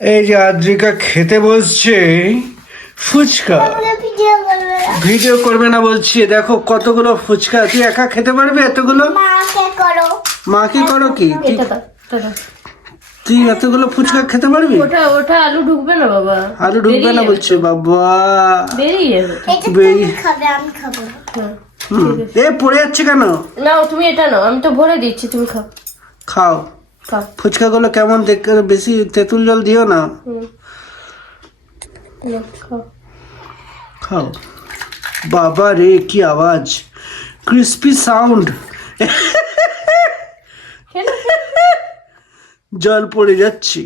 এই যে আদ্রিকা খেতে বসছে ফুচকা। ভিডিও করবে না বলছি, দেখো কতগুলো ফুচকা। তুই একা খেতে পারবি এতগুলো? মাকে করো কি তুই এতগুলো ফুচকা খেতে পারবি? ওটা আলু ঢুকবে না বাবা, আলু ঢুকবে না বলছে বাবা, বেরিয়ে এ পড়ে যাচ্ছে কেন? নাও তুমি এটা নাও, আমি তো ভরে দিচ্ছি, তুমি খাও খাও। খাও। ফুচকা গুলো কেমন দেখতে, বেশি তেঁতুল জল দিও না। নাও, খাও। খাও। বাবা রে কি আওয়াজ, ক্রিস্পি সাউন্ড। জল পড়ে যাচ্ছে।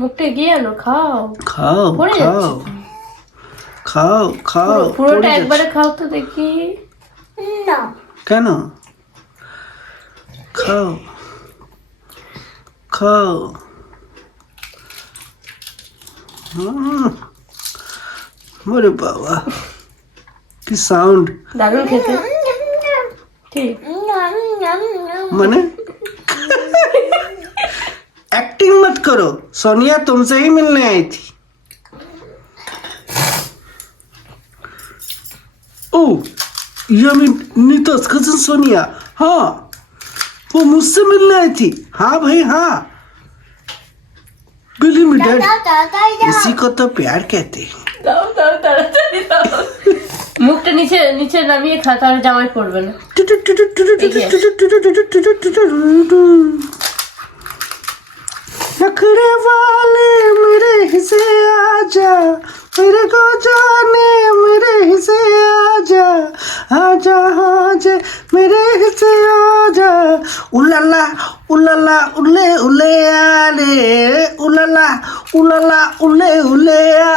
মুখটা গিয়ে আনো, খাও খাও পড়ে খাও যাচ্ছে। খাও খাও। পুরোটা পড়ে একবারে যাচ্ছে। খাও তো দেখি। না কেন? খাও খাও। ওরে বাবা কি সাউন্ড, দারুণ খেতে। ঠিক মানে एक्टिंग मत करो सोनिया, तुमसे ही मिलने आई थी। ओ ये नीतस कजन सोनिया, हाँ वो मुझसे मिलने आई थी। हाँ भाई हाँ, बिलीव मी डैड, इसी को तो प्यार कहते हैं। দাও দাও তাড়াতাড়ি দাও। মুখটা নিচে নিচে নামিয়ে খা, তাহলে জামাই পড়বে না। नखरे वाले मेरे हिस्से आजा, मेरे को जाने मेरे हिस्से आजा, आजा आजा मेरे हिस्से आजा। उलाला उले उले आले, उलाला उले उले आ,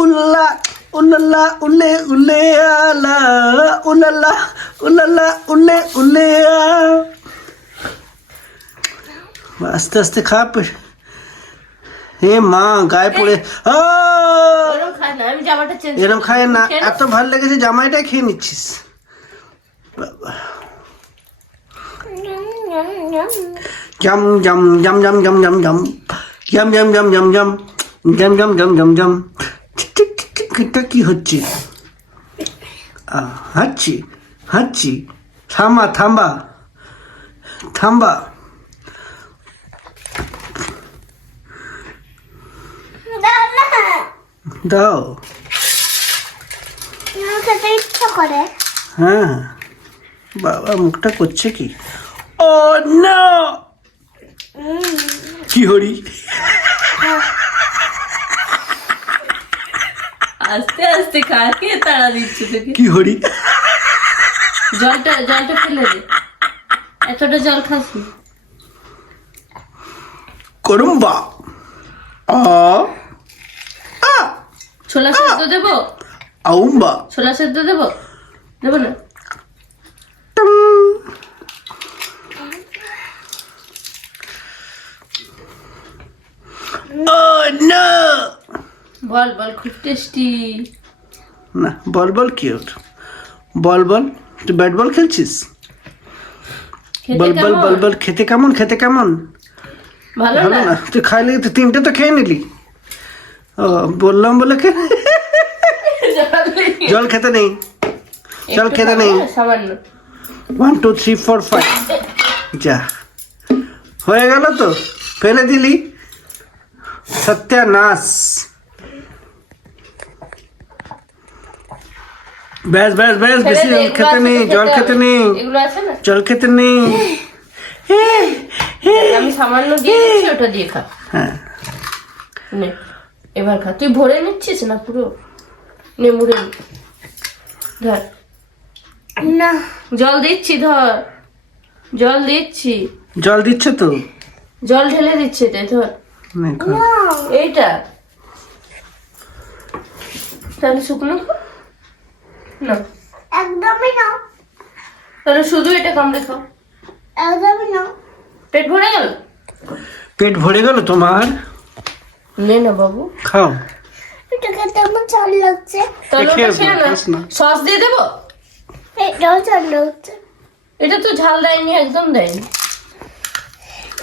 उलाला उले उले आला, उलाला उले उले आ। আস্তে আস্তে খাপ। হে মা গায়ে পড়ে। এরকম খায় না, আমি জামাটা চেঞ্জ এরকম খায় না, এত ভালো লেগেছে জামাইটাই খেয়ে নিচ্ছিস। জাম জাম জাম জাম জাম জাম জাম জাম জাম জাম জাম জাম জাম জাম জাম জাম জাম। এটা কি হচ্ছে? হাঁচি হাঁচি, থামা থাম্বা থাম্বা। দাও। হ্যাঁ বাবা মুখটা করছে কি? ও না কি হরি, আস্তে আস্তে খা, কে তাড়া দিচ্ছে তোকে? কি হরি? জলটা ফেলে দে, এতটা জল খাসি। করুম্বা আ ছোলা সেদ্ধ দেবো? আউম্বা ছোলা সেদ্ধ দেবো? দেবো না? না বল বল, খুব টেস্টি। না বল বল কি ওর, বল বল। তুই ব্যাট বল খেলছিস? বল বল বল বল। খেতে কেমন, খেতে কেমন? ভালো ভালো না? না? তুই খাইলি তো, তিনটে তো খেয়ে নিলি। ও বললাম বলে জল খেতে নেই, জল খেতে নেই। সামান্য 1 2 3 4 5 যা হয়ে গেল তো, ফেলে দিলি, সত্যানাশ। ব্যাস ব্যাস ব্যাস, বেশি জল খেতে নেই, জল খেতে নেই, এগুলো আছে না, জল খেতে নেই। আমি সামান্য দিয়ে দিচ্ছি, ওটা দিয়ে খা। হ্যাঁ নে এবার খা। তুই ভরে নিচ্ছিস না পুরো? নে মুড়ে নে। ধর না, জল দিচ্ছি, ধর জল দিচ্ছি। জল দিচ্ছে তো, জল ঢেলে দিচ্ছে তে, ধর এইটা। তাহলে শুকনো না, একদমই না, তাহলে শুধু এটা কামড়ে খাও। একদমই না। পেট ভরে গেল? পেট ভরে গেল তোমার? নে না বাবু, খাও। এটা খেতে আমার ঝাল লাগছে। তাহলে খেয়ে ওটা খেয়ে নাও, না। সস দিয়ে দেবো? এটাও ঝাল লাগছে। এটা তো ঝাল দেয়নি, একদম দেয়নি।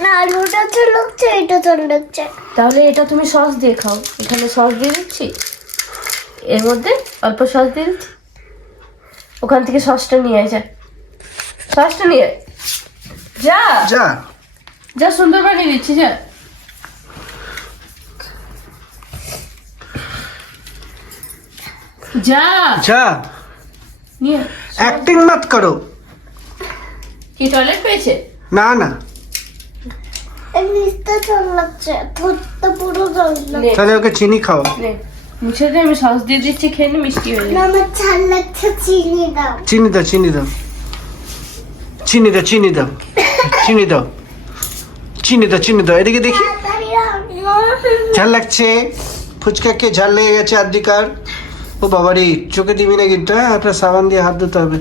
না আলুটা তো লাগছে, এটা তো লাগছে। তাহলে এটা তুমি সস দিয়ে খাও। এখানে সস দিয়ে দিচ্ছি, এর মধ্যে অল্প সস দিয়ে দিচ্ছি। ওখান থেকে সসটা নিয়ে আয়, যা সসটা নিয়ে আয়। যা যা যা, সুন্দর বানিয়ে দিচ্ছি, যা। যা যা, নিয়ে আয়। অ্যাক্টিং মত করো। কি টয়লেট পেয়েছে? না না, এই নিচটা জল লাগছে, ফুটতে পুরো জল লাগছে। নে, তাহলে ওকে চিনি খাও। নে, মুছে দে, আমি সস দিয়ে দিচ্ছি, খেয়ে নে, মিষ্টি হয়ে না যাবে। আমার ঝাল লাগছে, চিনি দাও। চিনি দাও, চিনি দাও, চিনি দাও, চিনি দাও, চিনি দাও, চিনি দাও, চিনি দাও। এদিকে দেখি, তাড়াতাড়ি রান্না। ঝাল লাগছে। ফুচকাকে ঝাল লেগে গেছে আদ্রিকার। ও বাবারি, চোখে দিবি না কিন্তু, হ্যাঁ? আপনার সাবান দিয়ে হাত ধুতে হবে।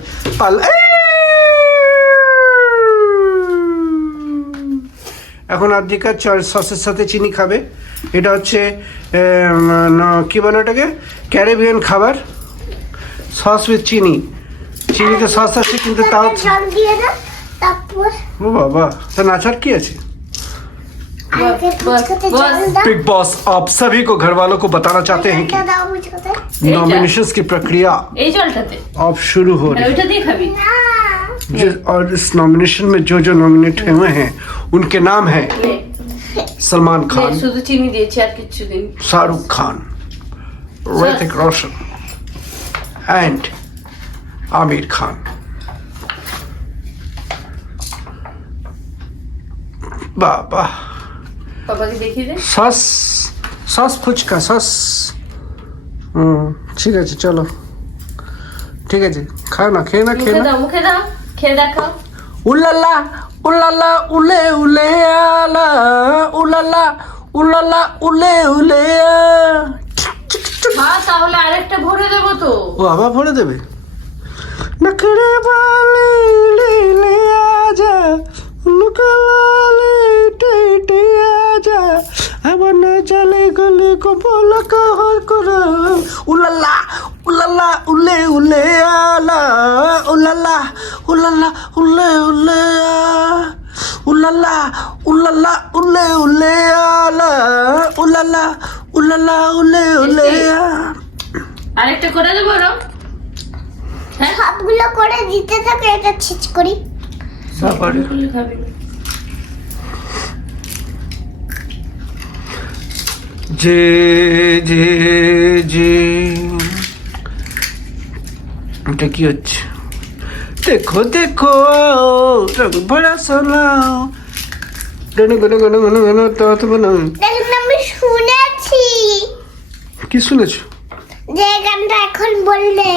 এখন আদ্রিকা সসের সাথে চিনি খাবে। এটা হচ্ছে কি বলে ওটাকে, ক্যারিবিয়ান খাবার, সস উইথ চিনি। চিনিতে সস আছে কিন্তু তাও। জল দিয়ে দাও, তারপর ও বাবা, তা নাচার কি আছে? আগে ফুচকাতে বস, জল দাও। बिग बॉस आप सभी को घर वालों को बताना चाहते हैं এটা দাও ফুচকাতে। कि नॉमिनेशंस की प्रक्रिया এই জলটাতে अब शुरू हो আর रही ওইটা দিয়ে খাবি। না है। और इस नॉमिनेशन में जो जो नॉमिनेट हुए हैं उनके नाम हैं নে, सलमान নে, खान, শুধু চিনি দিয়েছি, আর কিচ্ছু দিন। शाहरुख खान, ऋतिक रोशन एंड आमिर खान। बाबा বাবাকে দেখিয়ে দে। Sauce, sauce fuchka sauce. ঠিক আছে, চলো, ঠিক আছে, খাও না, খেয়ে না, খেয়ে মুখে না। দাও, মুখে দাও, খেয়ে দেখাও। উলালা উলালা উলে উলে আলা, উলালা উলালা উলে উলে আ। হ্যাঁ, তাহলে আরেকটা ভরে দেবো তো। ও আবার ভরে দেবে। নখরে বালে লে লে আজা, নুকালে টেটে আজা, আবার না চলে গলে কপল কহর করা। উলালা উলালা উলে উলে আলা, উলালা উলালা উলে উলে আ, উলালা উলালা উলে উলে আলা, উলালা উলালা উলে উলে আ। আরেকটা করে দেবো রো। হ্যাঁ, সবগুলো করে দিতে থাকে, এটা ছিচ করি। বাবারে। করলে খাবি না। যে যে যে এটা কি হচ্ছে? দেখো দেখো রঙ ভরা সোনাও, গন গন গন গন গন তত বন। দেখুন আমি শুনেছি কি শুনেছো? যে গানটা এখন বললে।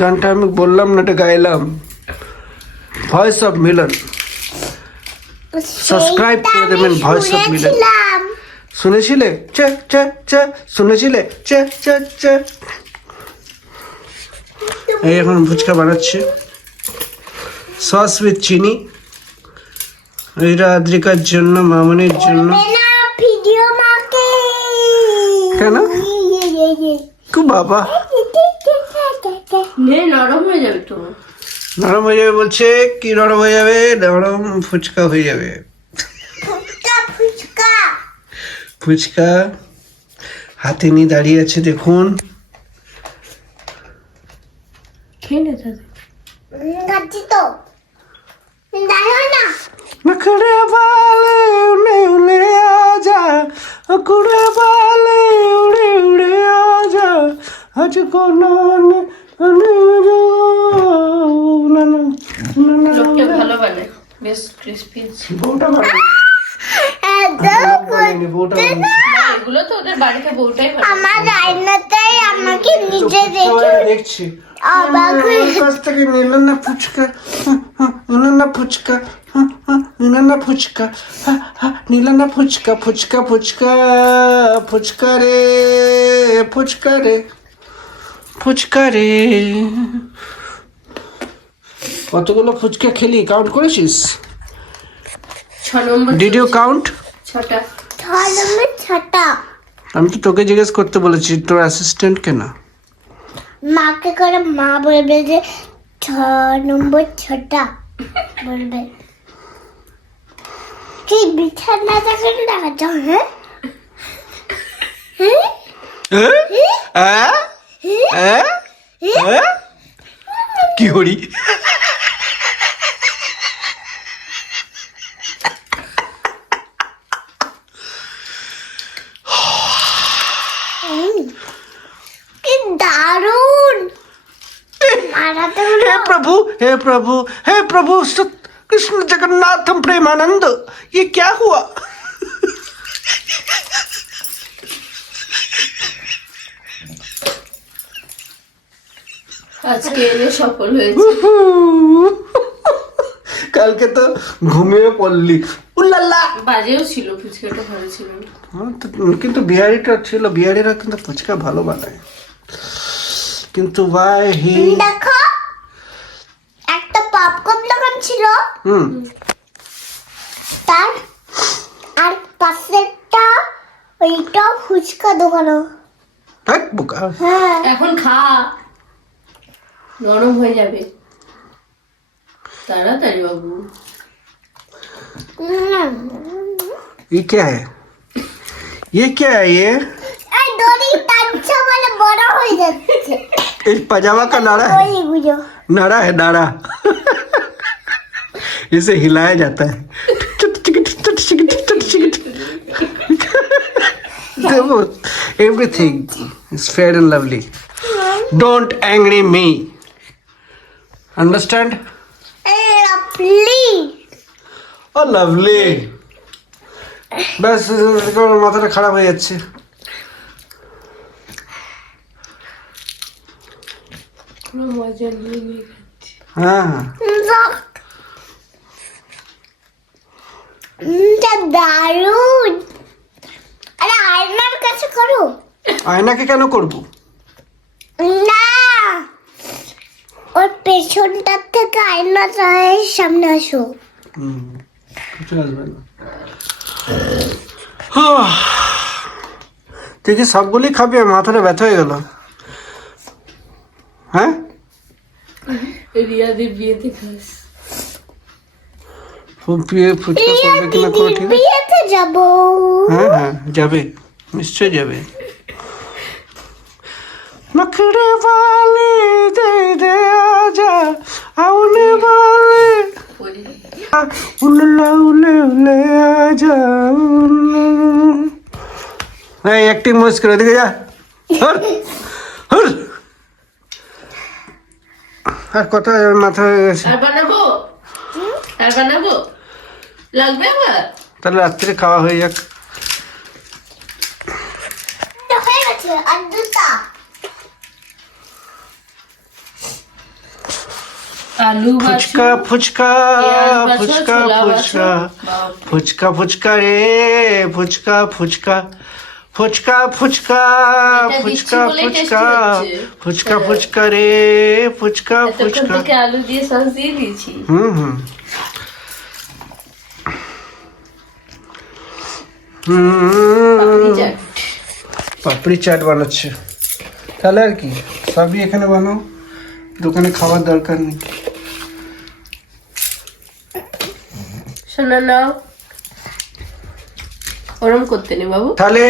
গানটা আমি বললাম না, এটা গাইলাম। ভয়েস অফ মিলন, Subscribe সেইটা করে দেবেন, আমি Voice of Milan। শুনেছিলাম। শুনেছিলে? চ চ চ শুনেছিলে? চ চ চ। এই এখন ফুচকা বানাচ্ছে, সস উইথ চিনি। এটা আদ্রিকার জন্য, মামনির জন্য। বলবে না ভিডিও মাকে। কেন? কু বাবা, নে, নরম হয়ে যাবে তো। নরম হয়ে যাবে বলছে। কি নরম হয়ে যাবে? নরম ফুচকা হয়ে যাবে। ফুচকা ফুচকা। ফুচকা হাতে নিয়ে দাঁড়িয়ে আছে, দেখুন। খেয়ে নে তাহলে। খাচ্ছি তো, দেখো না। नखरे वाले उड़े उड़े आजा, कुड़े वाले उड़े उड़े आजा, आज को नाने লোকটা ভালো বানায়, বেশ ক্রিসপি। বউটা বানায়। বউটা বানায়। না, এগুলো তো ওদের বাড়িতে বউটাই বানায়। আমার রান্নাটাই আমাকে নিজে দেখে দেখছি। অবাক হয়ে কাছ থেকে নিলেন না ফুচকা, নিলেন না ফুচকা, নিলেন না ফুচকা, নিলেন না ফুচকা, ফুচকা ফুচকা ফুচকা রে, ফুচকা রে, ফুচকা রে। কতগুলো ফুচকা খেলি, কাউন্ট করেছিস? 6 নম্বর। Did you count? 6টা। ধর্মের ছটা। আমি তো তোকে জিজ্ঞেস করতে বলেছি, তোর অ্যাসিস্ট্যান্ট কেন? মাকে করে মা বলবে যে 6 নম্বর ছটা বলবে। কি বিছানা থেকে দেখাচ্ছ হ্যাঁ কি হরি কি দারুণ মারাতে हे प्रभु हे प्रभु हे प्रभु कृष्ण जगन्नाथम प्रेमानंद ये क्या हुआ আজকে এনে সফল হয়েছে। কালকে তো ঘুমিয়ে পড়লি উল্লাল্লা বাজেও ছিল, ফুচকাটা ভালো ছিল না। কিন্তু বিহারিটা ছিল, বিহারিরা কিন্তু ফুচকা ভালো বানায়, কিন্তু ভাই হি দেখো একটা পপকর্ন দোকান ছিল তার আর পাশেরটা ওইটা ফুচকা দোকান। থাক বোকা। হ্যাঁ এখন খা, গরম হয়ে যাবে তাড়াতাড়ি বাবু। ये क्या है ये क्या है ये এই দড়ি টানছে বলে বড় হয়ে যাচ্ছে। इस पजामा का नाड़ा है, ওই বুঝো नाड़ा है नाड़ा इसे हिलाया जाता है everything is fair and lovely don't angry me understand please ও লাভলি ব্যাস মাথাটা খারাপ হয়ে যাচ্ছে। পুরো মজা নিয়ে নিয়ে খাচ্ছি। হ্যাঁ দারুণ। আরে আয়নার কাছে করো আয়নাকে কেন করবো? না ওর পেছনটার থেকে আয়নাটার সামনে আসো। কিছু আসবে না। তুই কি সবগুলি খাবি? মাথাটা ব্যথা হয়ে গেল। হ্যাঁ রিয়াদের বিয়েতে খাস। ফুচকা করবে কিনা করো, ঠিক আছে? বিয়েতে যাবো। হ্যাঁ হ্যাঁ যাবে, নিশ্চয় যাবে। नखरे वाले दे दे आजा आने वाले उल्ला उल्ले उल्ले आजा। नहीं एक्टिंग मस्त करो, दिखे जा हर हर আর কথা মাথা হয়ে গেছে। আর বানাবো, আর বানাবো লাগবে আবার। তাহলে রাত্রে খাওয়া হয়ে যাক। হয়ে গেছে আর দুটা আলু ফুচকা ফুচকা ফুচকা ফুচকা ফুচকা ফুচকা রে ফুচকা ফুচকা ফুচকা ফুচকা ফুচকা ফুচকা ফুচকা ফুচকা রে ফুচকা ফুচকা। তোকে আলু দিয়ে সস দিয়ে দিয়েছি। হুম পাপড়ি চাট। পাপড়ি চাট বানাচ্ছে, তাহলে আর কি সবই এখানে বানাও, দোকানে খাবার দরকার নেই। শোনা নাও, ওরম করতে নেই বাবু। তাহলে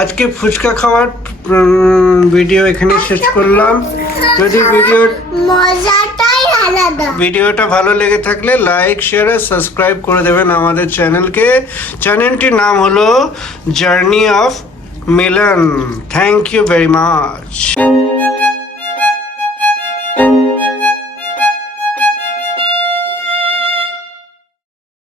আজকে ফুচকা খাওয়ার ভিডিও এখানে শেষ করলাম। যদি মজাটাই আলাদা। ভিডিওটা ভালো লেগে থাকলে লাইক শেয়ার আর সাবস্ক্রাইব করে দেবেন আমাদের চ্যানেলকে। চ্যানেলটির নাম হলো journey of Milon. Thank you very much.